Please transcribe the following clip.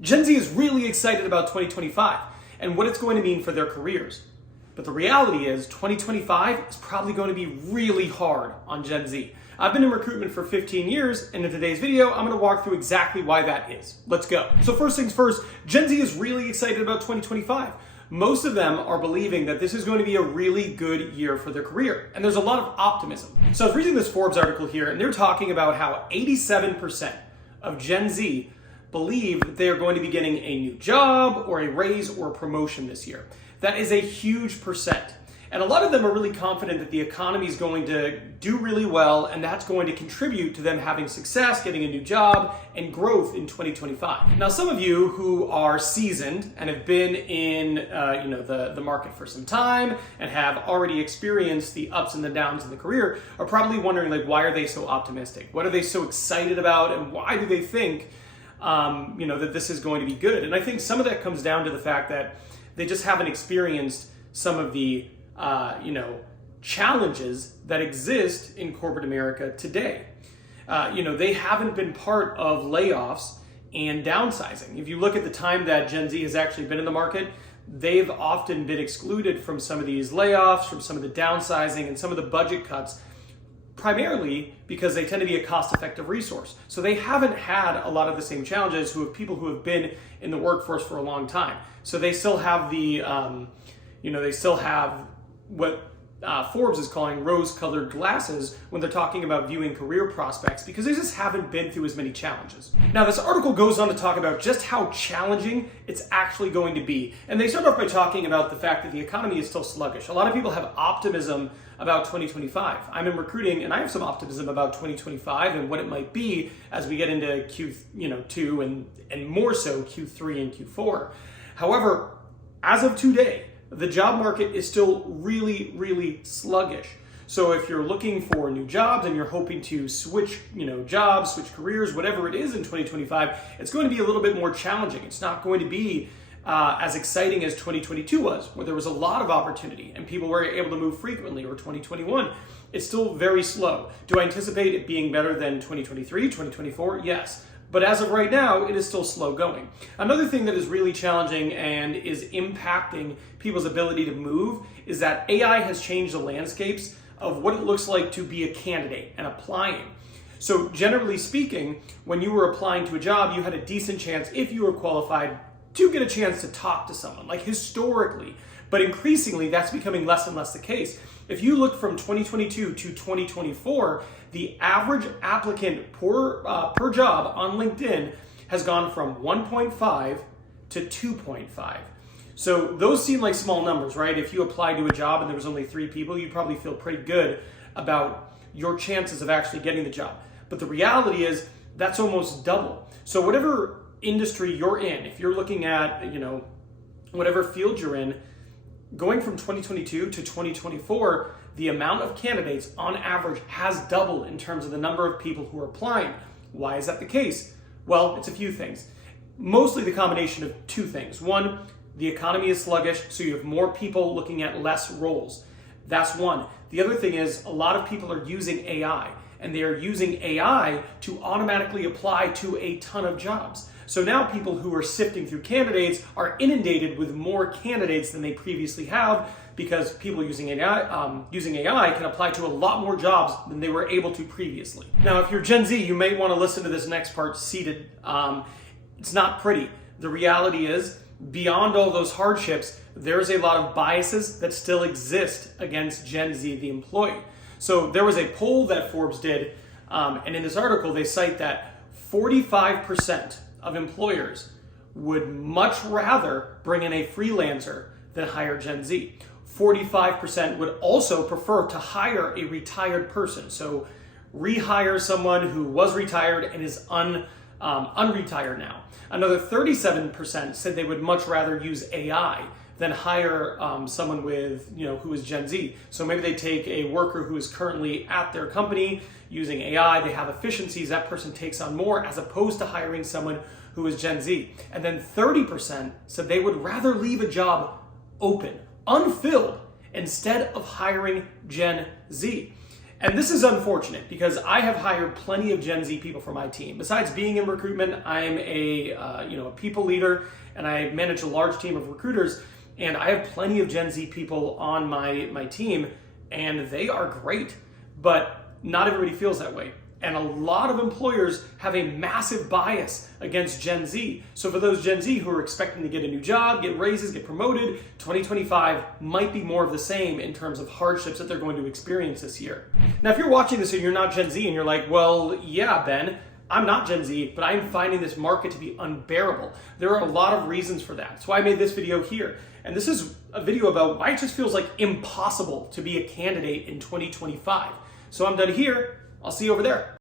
Gen Z is really excited about 2025 and what it's going to mean for their careers. But the reality is 2025 is probably going to be really hard on Gen Z. I've been in recruitment for 15 years, and in today's video, I'm going to walk through exactly why that is. Let's go. So first things first, Gen Z is really excited about 2025. Most of them are believing that this is going to be a really good year for their career, and there's a lot of optimism. So I was reading this Forbes article here, and they're talking about how 87% of Gen Z believe that they are going to be getting a new job or a raise or a promotion this year. That is a huge percent. And a lot of them are really confident that the economy is going to do really well, and that's going to contribute to them having success, getting a new job, and growth in 2025. Now, some of you who are seasoned and have been in the market for some time and have already experienced the ups and the downs in the career are probably wondering, like, why are they so optimistic? What are they so excited about, and why do they think that this is going to be good? And I think some of that comes down to the fact that they just haven't experienced some of the challenges that exist in corporate America today. They haven't been part of layoffs and downsizing. If you look at the time that Gen Z has actually been in the market, they've often been excluded from some of these layoffs, from some of the downsizing and some of the budget cuts, primarily because they tend to be a cost-effective resource. So they haven't had a lot of the same challenges people who have been in the workforce for a long time. So they still have what Forbes is calling rose-colored glasses when they're talking about viewing career prospects, because they just haven't been through as many challenges. Now, this article goes on to talk about just how challenging it's actually going to be. And they start off by talking about the fact that the economy is still sluggish. A lot of people have optimism about 2025. I'm in recruiting, and I have some optimism about 2025 and what it might be as we get into Q2 and more so Q3 and Q4. However, as of today, the job market is still really, really sluggish. So if you're looking for new jobs and you're hoping to switch, jobs, switch careers, whatever it is in 2025, it's going to be a little bit more challenging. It's not going to be as exciting as 2022 was, where there was a lot of opportunity and people were able to move frequently, or 2021. It's still very slow. Do I anticipate it being better than 2023, 2024? Yes. But as of right now, it is still slow going. Another thing that is really challenging and is impacting people's ability to move is that AI has changed the landscapes of what it looks like to be a candidate and applying. So generally speaking, when you were applying to a job, you had a decent chance, if you were qualified, to get a chance to talk to someone, like historically. But increasingly, that's becoming less and less the case. If you look from 2022 to 2024, the average applicant per job on LinkedIn has gone from 1.5 to 2.5. So those seem like small numbers, right? If you applied to a job and there was only 3 people, you'd probably feel pretty good about your chances of actually getting the job. But the reality is that's almost double. So whatever industry you're in, if you're looking at, whatever field you're in, going from 2022 to 2024, the amount of candidates on average has doubled in terms of the number of people who are applying. Why is that the case? Well, it's a few things. Mostly the combination of 2 things. One, the economy is sluggish, so you have more people looking at less roles. That's one. The other thing is a lot of people are using AI, and they are using AI to automatically apply to a ton of jobs. So now people who are sifting through candidates are inundated with more candidates than they previously have, because people using AI can apply to a lot more jobs than they were able to previously. Now, if you're Gen Z, you may want to listen to this next part seated. It's not pretty. The reality is, beyond all those hardships, there's a lot of biases that still exist against Gen Z, the employee. So there was a poll that Forbes did, and in this article, they cite that 45% of employers would much rather bring in a freelancer than hire Gen Z. 45% would also prefer to hire a retired person. So rehire someone who was retired and is unretired now. Another 37% said they would much rather use AI than hire someone with, who is Gen Z. So maybe they take a worker who is currently at their company using AI, they have efficiencies, that person takes on more, as opposed to hiring someone who is Gen Z. And then 30% said they would rather leave a job open, unfilled, instead of hiring Gen Z. And this is unfortunate because I have hired plenty of Gen Z people for my team. Besides being in recruitment, I'm a people leader and I manage a large team of recruiters, and I have plenty of Gen Z people on my team, and they are great, but not everybody feels that way. And a lot of employers have a massive bias against Gen Z. So for those Gen Z who are expecting to get a new job, get raises, get promoted, 2025 might be more of the same in terms of hardships that they're going to experience this year. Now, if you're watching this and you're not Gen Z and you're like, well, yeah, Ben, I'm not Gen Z, but I'm finding this market to be unbearable. There are a lot of reasons for that. That's why I made this video here. And this is a video about why it just feels like impossible to be a candidate in 2025. So I'm done here. I'll see you over there.